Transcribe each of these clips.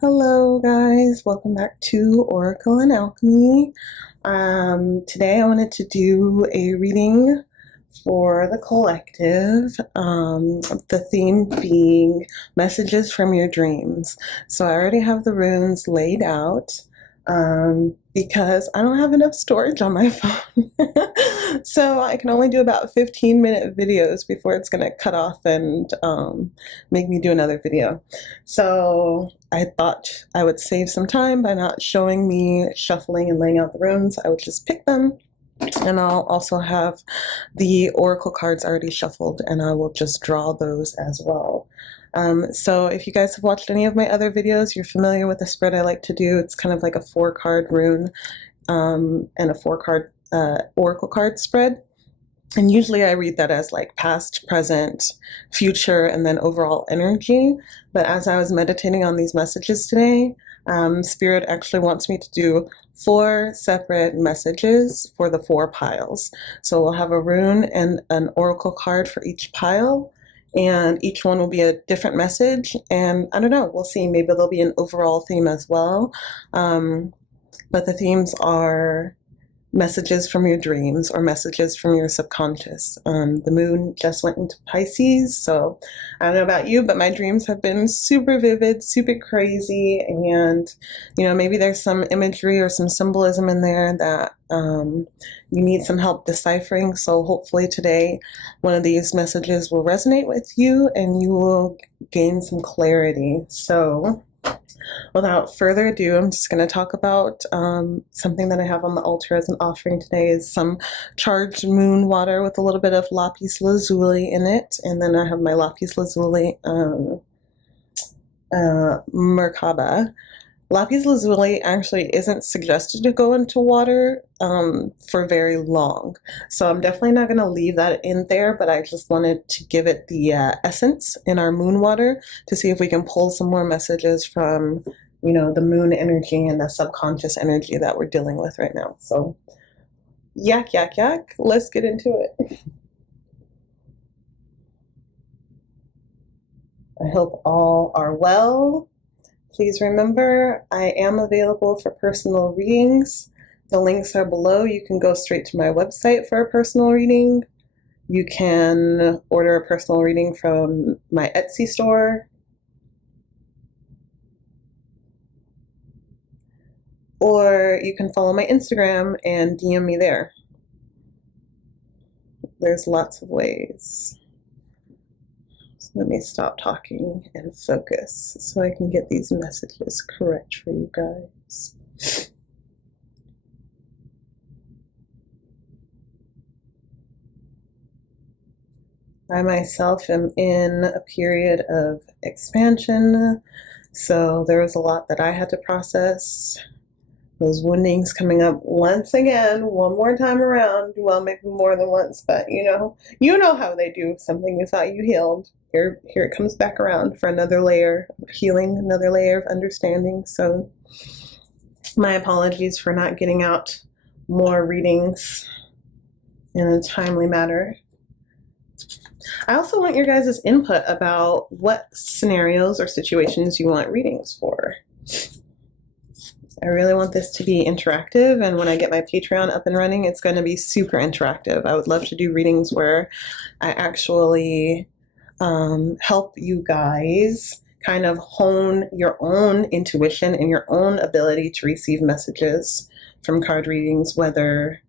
Hello guys, welcome back to Oracle and Alchemy. Today I wanted to do a reading for the collective, the theme being messages from your dreams. So I already have the runes laid out because I don't have enough storage on my phone. So I can only do about 15-minute videos before it's going to cut off and make me do another video. So I thought I would save some time by not showing me shuffling and laying out the runes. I would just pick them, and I'll also have the oracle cards already shuffled, and I will just draw those as well. So if you guys have watched any of my other videos, you're familiar with the spread I like to do. It's kind of like a 4-card rune and a 4-card oracle card spread. And usually I read that as like past, present, future, and then overall energy. But as I was meditating on these messages today, Spirit actually wants me to do 4 separate messages for the 4 piles. So we'll have a rune and an oracle card for each pile, and each one will be a different message. And I don't know, we'll see. Maybe there'll be an overall theme as well. But the themes are messages from your dreams or messages from your subconscious. The moon just went into Pisces, so I don't know about you, but my dreams have been super vivid, super crazy, and maybe there's some imagery or some symbolism in there that you need some help deciphering. So hopefully today one of these messages will resonate with you and you will gain some clarity. So without further ado, I'm just going to talk about something that I have on the altar as an offering today is some charged moon water with a little bit of lapis lazuli in it. And then I have my lapis lazuli Merkaba. Lapis lazuli actually isn't suggested to go into water for very long. So I'm definitely not going to leave that in there, but I just wanted to give it the essence in our moon water to see if we can pull some more messages from, the moon energy and the subconscious energy that we're dealing with right now. So yak, yak, yak, let's get into it. I hope all are well. Please remember, I am available for personal readings. The links are below. You can go straight to my website for a personal reading. You can order a personal reading from my Etsy store. Or you can follow my Instagram and DM me there. There's lots of ways. Let me stop talking and focus so I can get these messages correct for you guys. I myself am in a period of expansion, so there was a lot that I had to process. Those woundings coming up once again, one more time around. Well, maybe more than once, but you know how they do. Something you thought you healed. Here it comes back around for another layer of healing, another layer of understanding. So my apologies for not getting out more readings in a timely manner. I also want your guys' input about what scenarios or situations you want readings for. I really want this to be interactive, and when I get my Patreon up and running, it's going to be super interactive. I would love to do readings where I actually help you guys kind of hone your own intuition and your own ability to receive messages from card readings, whether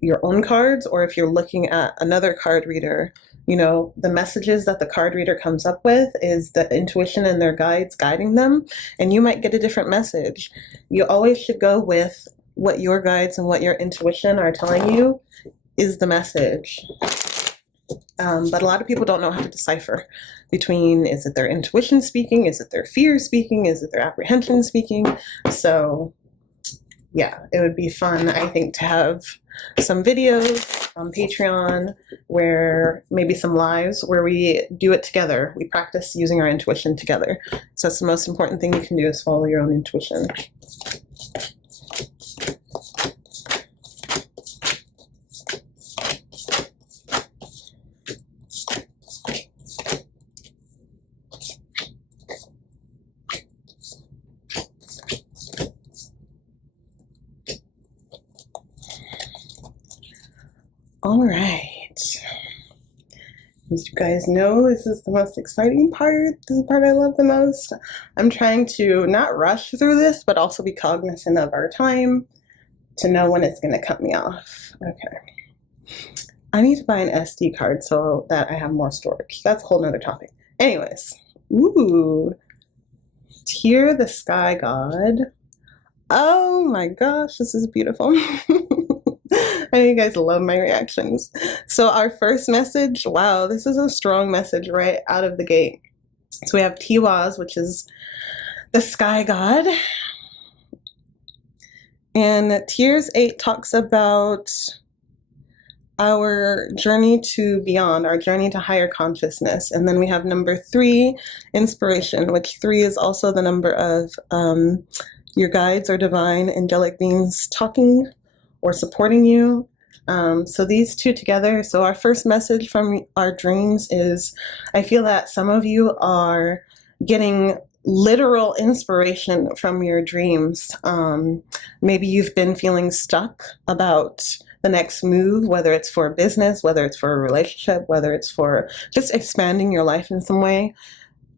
your own cards or if you're looking at another card reader. The messages that the card reader comes up with is the intuition and their guides guiding them, and you might get a different message. You always should go with what your guides and what your intuition are telling you is the message. But a lot of people don't know how to decipher between, is it their intuition speaking, is it their fear speaking, is it their apprehension speaking? So yeah, it would be fun, I think, to have some videos on Patreon, where maybe some lives where we do it together. We practice using our intuition together. So that's the most important thing you can do, is follow your own intuition. All right. As you guys know, this is the most exciting part. This is the part I love the most. I'm trying to not rush through this, but also be cognizant of our time to know when it's going to cut me off. Okay. I need to buy an SD card so that I have more storage. That's a whole nother topic. Anyways, ooh, Tyr the Sky God. Oh my gosh, this is beautiful. I know you guys love my reactions. So our first message, wow, this is a strong message right out of the gate. So we have Tiwaz, which is the sky god. And Tears 8 talks about our journey to beyond, our journey to higher consciousness. And then we have number 3, inspiration, which 3 is also the number of your guides or divine angelic beings talking or supporting you. So these two together. So our first message from our dreams is, I feel that some of you are getting literal inspiration from your dreams. Maybe you've been feeling stuck about the next move, whether it's for a business, whether it's for a relationship, whether it's for just expanding your life in some way.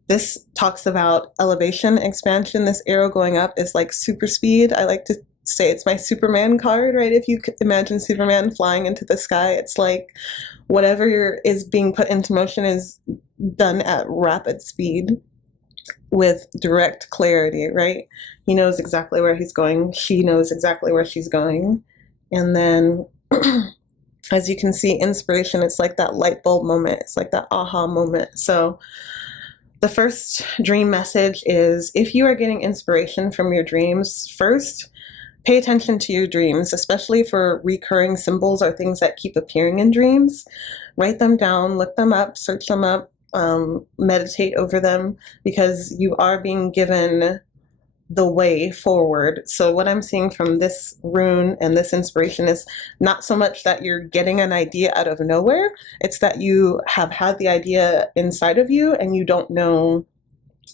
This talks about elevation, expansion. This arrow going up is like super speed. I like to say it's my Superman card, right? If you could imagine Superman flying into the sky, it's like whatever is being put into motion is done at rapid speed with direct clarity, right? He knows exactly where he's going. She knows exactly where she's going. And then as you can see, inspiration, it's like that light bulb moment. It's like that aha moment. So the first dream message is, if you are getting inspiration from your dreams, first, pay attention to your dreams, especially for recurring symbols or things that keep appearing in dreams. Write them down, look them up, search them up, meditate over them, because you are being given the way forward. So what I'm seeing from this rune and this inspiration is not so much that you're getting an idea out of nowhere, it's that you have had the idea inside of you and you don't know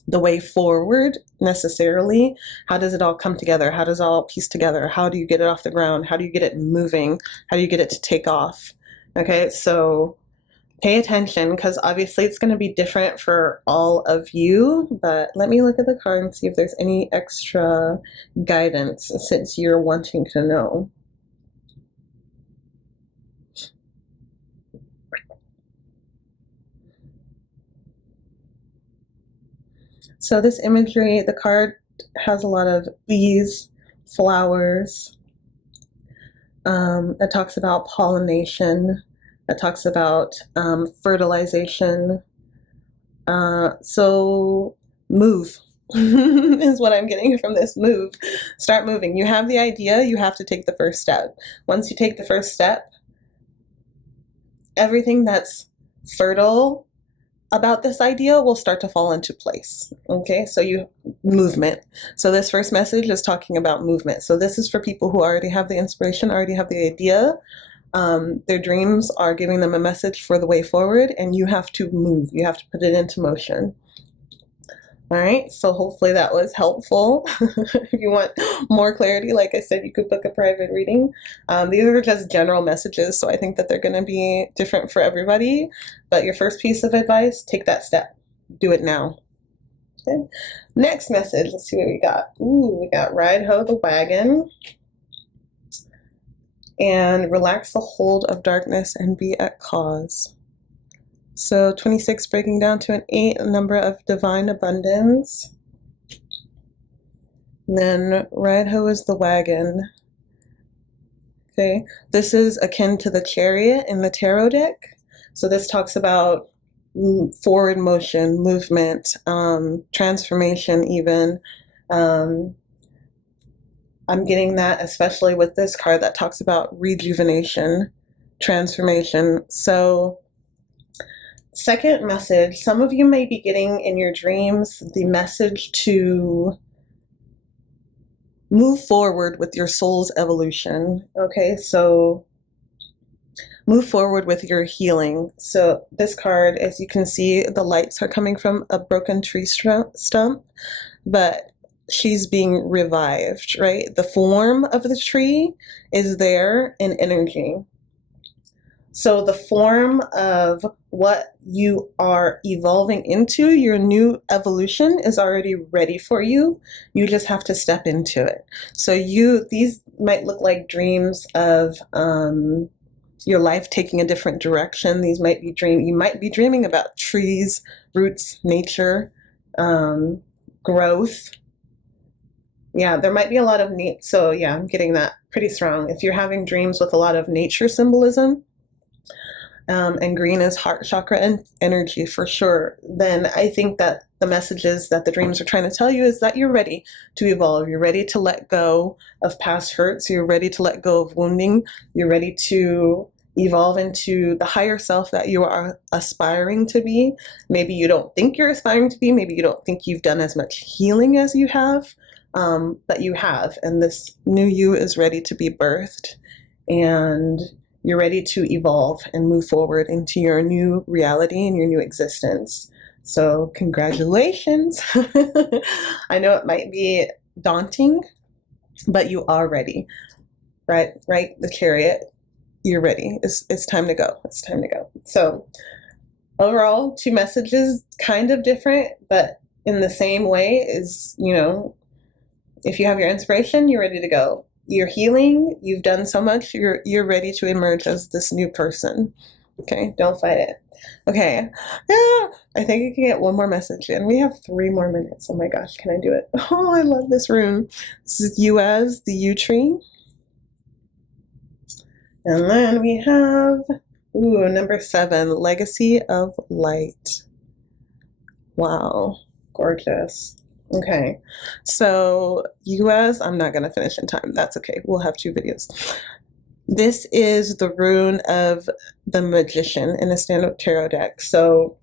the way forward necessarily. How does it all come together? How does it all piece together? How do you get it off the ground? How do you get it moving? How do you get it to take off? Okay, so pay attention, because obviously it's going to be different for all of you, but let me look at the card and see if there's any extra guidance since you're wanting to know. So this imagery, the card has a lot of bees, flowers. It talks about pollination. It talks about fertilization. So move is what I'm getting from this. Move. Start moving. You have the idea. You have to take the first step. Once you take the first step, everything that's fertile about this idea will start to fall into place. Okay, so movement. So this first message is talking about movement. So this is for people who already have the inspiration, already have the idea. Their dreams are giving them a message for the way forward, and you have to move. You have to put it into motion. All right, so hopefully that was helpful. If you want more clarity, like I said, you could book a private reading. These are just general messages, so I think that they're going to be different for everybody. But your first piece of advice, take that step. Do it now. Okay. Next message, let's see what we got. Ooh, we got Ride Ho the Wagon. And relax the hold of darkness and be at cause. So 26 breaking down to an 8, a number of divine abundance. And then Ride Ho is the wagon. Okay, this is akin to the chariot in the tarot deck. So this talks about forward motion, movement, transformation even. I'm getting that especially with this card that talks about rejuvenation, transformation. So second message, some of you may be getting in your dreams the message to move forward with your soul's evolution. Okay, so move forward with your healing. So this card, as you can see, the lights are coming from a broken tree stump, but she's being revived, right? The form of the tree is there in energy. So the form of what you are evolving into, your new evolution is already ready for you. You just have to step into it. So these might look like dreams of your life taking a different direction. These might be you might be dreaming about trees, roots, nature, growth. Yeah, there might be a lot of so yeah, I'm getting that pretty strong. If you're having dreams with a lot of nature symbolism, and green is heart chakra and energy for sure, then I think that the messages that the dreams are trying to tell you is that you're ready to evolve. You're ready to let go of past hurts. You're ready to let go of wounding. You're ready to evolve into the higher self that you are aspiring to be. Maybe you don't think you're aspiring to be. Maybe you don't think you've done as much healing as you have, but you have. And this new you is ready to be birthed. And you're ready to evolve and move forward into your new reality and your new existence. So congratulations. I know it might be daunting, but you are ready. Right, the Chariot. You're ready. It's time to go. It's time to go. So overall, 2 messages, kind of different, but in the same way is, if you have your inspiration, you're ready to go. You're healing, you've done so much, you're ready to emerge as this new person. Okay, don't fight it. Okay, yeah, I think I can get one more message in. We have 3 more minutes. Oh my gosh, can I do it? Oh, I love this rune. This is you as the U tree. And then we have, number 7, Legacy of Light. Wow, gorgeous. Okay, so I'm not going to finish in time. That's okay. We'll have 2 videos. This is the rune of the Magician in a stand-up tarot deck. So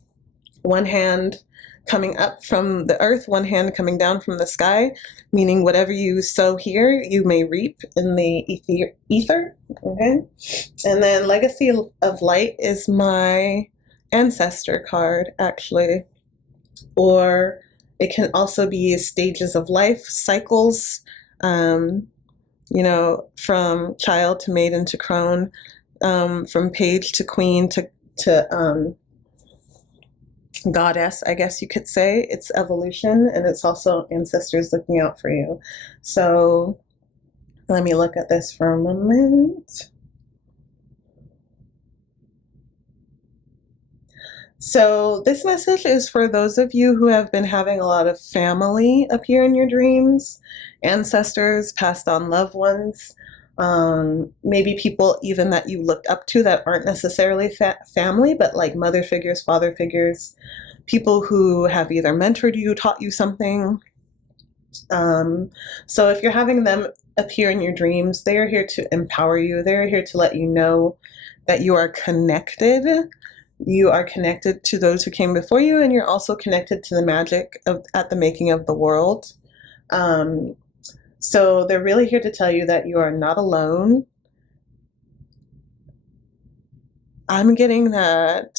one hand coming up from the earth, one hand coming down from the sky, meaning whatever you sow here, you may reap in the ether. Okay, and then Legacy of Light is my ancestor card, actually, or it can also be stages of life, cycles, from child to maiden to crone, from page to queen to goddess, I guess you could say. It's evolution, and it's also ancestors looking out for you. So let me look at this for a moment. So this message is for those of you who have been having a lot of family appear in your dreams, ancestors, passed on loved ones, maybe people even that you looked up to that aren't necessarily family, but like mother figures, father figures, people who have either mentored you, taught you something. So if you're having them appear in your dreams, they are here to empower you. They're here to let you know that you are connected. You are connected to those who came before you, and you're also connected to the magic at the making of the world. So they're really here to tell you that you are not alone. I'm getting that,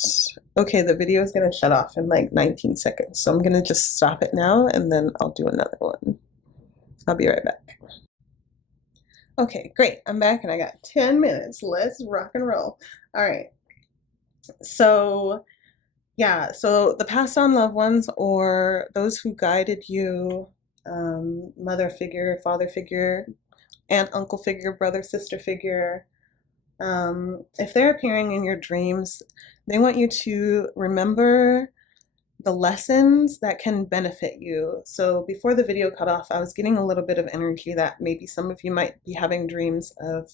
okay, the video is going to shut off in like 19 seconds. So I'm going to just stop it now, and then I'll do another one. I'll be right back. Okay, great. I'm back, and I got 10 minutes. Let's rock and roll. All right. So yeah, so the passed on loved ones or those who guided you, mother figure, father figure, aunt, uncle figure, brother, sister figure, if they're appearing in your dreams, they want you to remember the lessons that can benefit you. So before the video cut off, I was getting a little bit of energy that maybe some of you might be having dreams of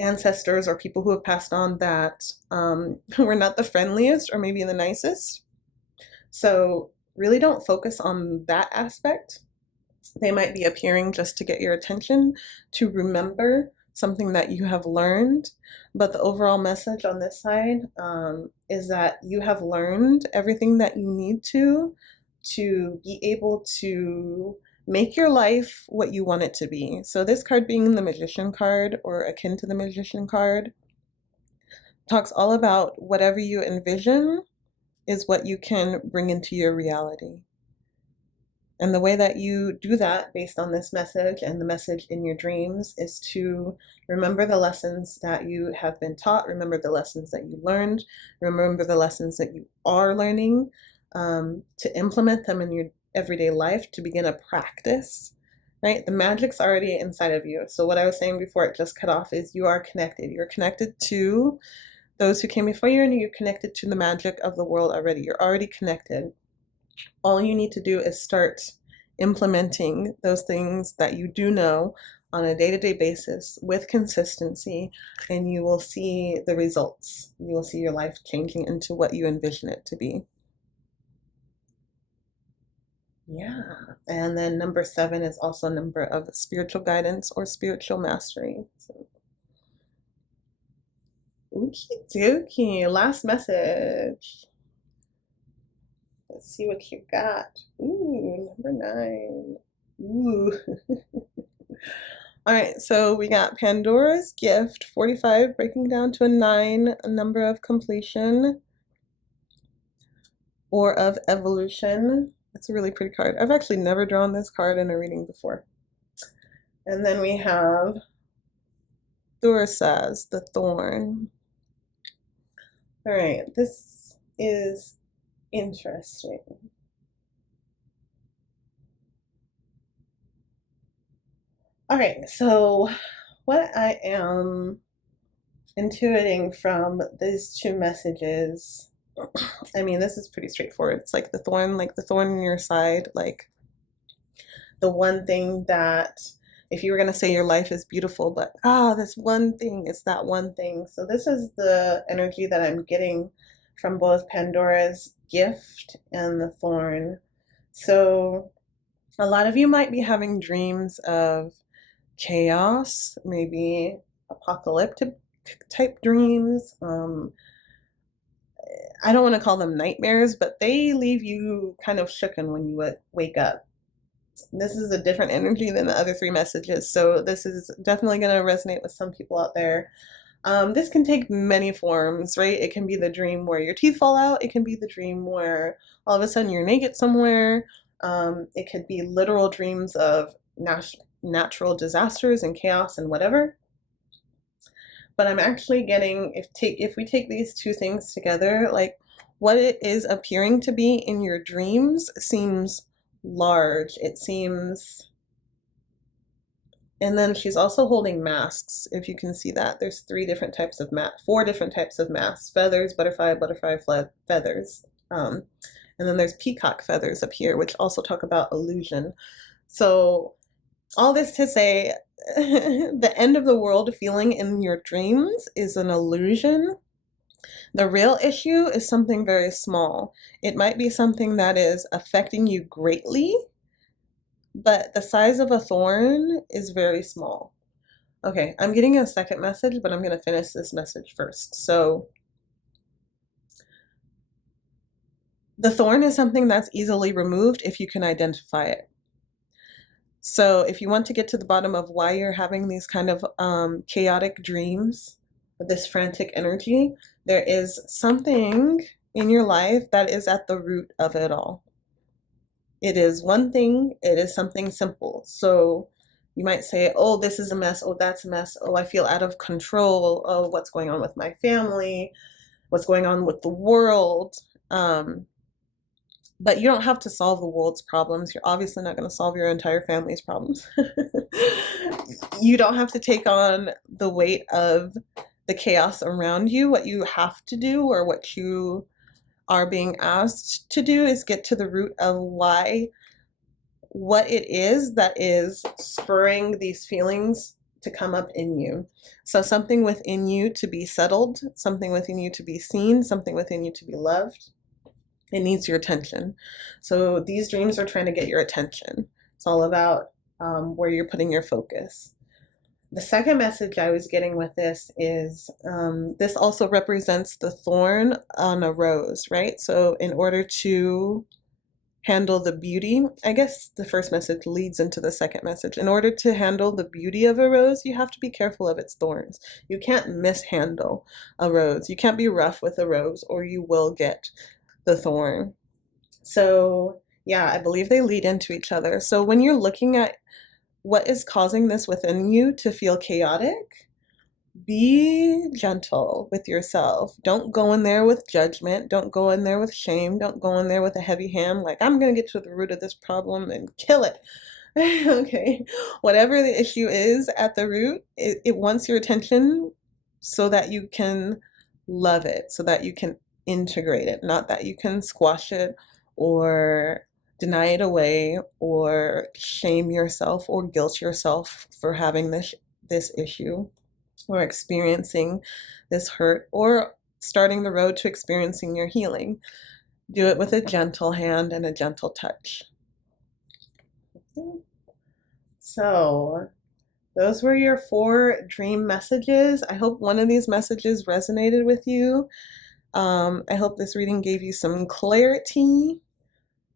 ancestors or people who have passed on that were not the friendliest or maybe the nicest. So really don't focus on that aspect. They might be appearing just to get your attention, to remember something that you have learned. But the overall message on this side is that you have learned everything that you need to be able to make your life what you want it to be. So this card being the Magician card, or akin to the Magician card, talks all about whatever you envision is what you can bring into your reality. And the way that you do that based on this message and the message in your dreams is to remember the lessons that you have been taught, remember the lessons that you learned, remember the lessons that you are learning, to implement them in your everyday life, to begin a practice, right? The magic's already inside of you. So what I was saying before it just cut off is you are connected. You're connected to those who came before you, and you're connected to the magic of the world already. You're already connected. All you need to do is start implementing those things that you do know on a day-to-day basis with consistency, and you will see the results. You will see your life changing into what you envision it to be. Yeah. And then number 7 is also a number of spiritual guidance or spiritual mastery. So, okie dokie. Last message. Let's see what you got. Ooh, number 9. Ooh. All right, so we got Pandora's Gift, 45, breaking down to a 9, a number of completion or of evolution. It's a really pretty card. I've actually never drawn this card in a reading before. And then we have Thurisaz, the Thorn. All right, this is interesting. All right, so what I am intuiting from these 2 messages, I mean, this is pretty straightforward. It's like the thorn in your side, like the one thing that, if you were going to say your life is beautiful, but this one thing, it's that one thing. So this is the energy that I'm getting from both Pandora's Gift and the Thorn. So a lot of you might be having dreams of chaos, maybe apocalyptic type dreams. I don't want to call them nightmares, but they leave you kind of shooken when you wake up. This is a different energy than the other 3 messages, so this is definitely going to resonate with some people out there. This can take many forms, right? It can be the dream where your teeth fall out. It can be the dream where all of a sudden you're naked somewhere. It could be literal dreams of natural disasters and chaos and whatever. But I'm actually getting, if we take these 2 things together, like what it is appearing to be in your dreams seems large. It seems, and then she's also holding masks. If you can see that, there's 4 different types of masks: feathers, butterfly, feathers. And then there's peacock feathers up here, which also talk about illusion. So all this to say, the end of the world feeling in your dreams is an illusion. The real issue is something very small. It might be something that is affecting you greatly, but the size of a thorn is very small. Okay, I'm getting a second message, but I'm going to finish this message first. So the thorn is something that's easily removed if you can identify it. So if you want to get to the bottom of why you're having these kind of chaotic dreams, this frantic energy, there is something in your life that is at the root of it all. It is one thing, it is something simple. So you might say, oh, this is a mess, oh, that's a mess, oh, I feel out of control, oh, what's going on with my family, what's going on with the world. But you don't have to solve the world's problems. You're obviously not going to solve your entire family's problems. You don't have to take on the weight of the chaos around you. What you have to do, or what you are being asked to do, is get to the root of what it is that is spurring these feelings to come up in you. So something within you to be settled, something within you to be seen, something within you to be loved. It needs your attention. So these dreams are trying to get your attention. It's all about where you're putting your focus. The second message I was getting with this is this also represents the thorn on a rose, right? So in order to handle the beauty, I guess the first message leads into the second message. In order to handle the beauty of a rose, you have to be careful of its thorns. You can't mishandle a rose. You can't be rough with a rose, or you will get the thorn. So Yeah, I believe they lead into each other. So when you're looking at what is causing this within you to feel chaotic, be gentle with yourself. Don't go in there with judgment. Don't go in there with shame. Don't go in there with a heavy hand, like, I'm going to get to the root of this problem and kill it. Okay. Whatever the issue is at the root, it wants your attention so that you can love it, so that you can integrate it, not that you can squash it or deny it away or shame yourself or guilt yourself for having this issue or experiencing this hurt or starting the road to experiencing your healing. Do it with a gentle hand and a gentle touch. So, those were your 4 dream messages. I hope one of these messages resonated with you. I hope this reading gave you some clarity.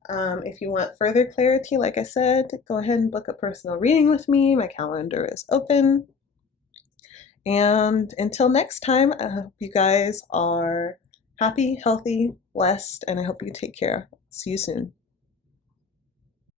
If you want further clarity, like I said, go ahead and book a personal reading with me. My calendar is open. And until next time, I hope you guys are happy, healthy, blessed, and I hope you take care. See you soon.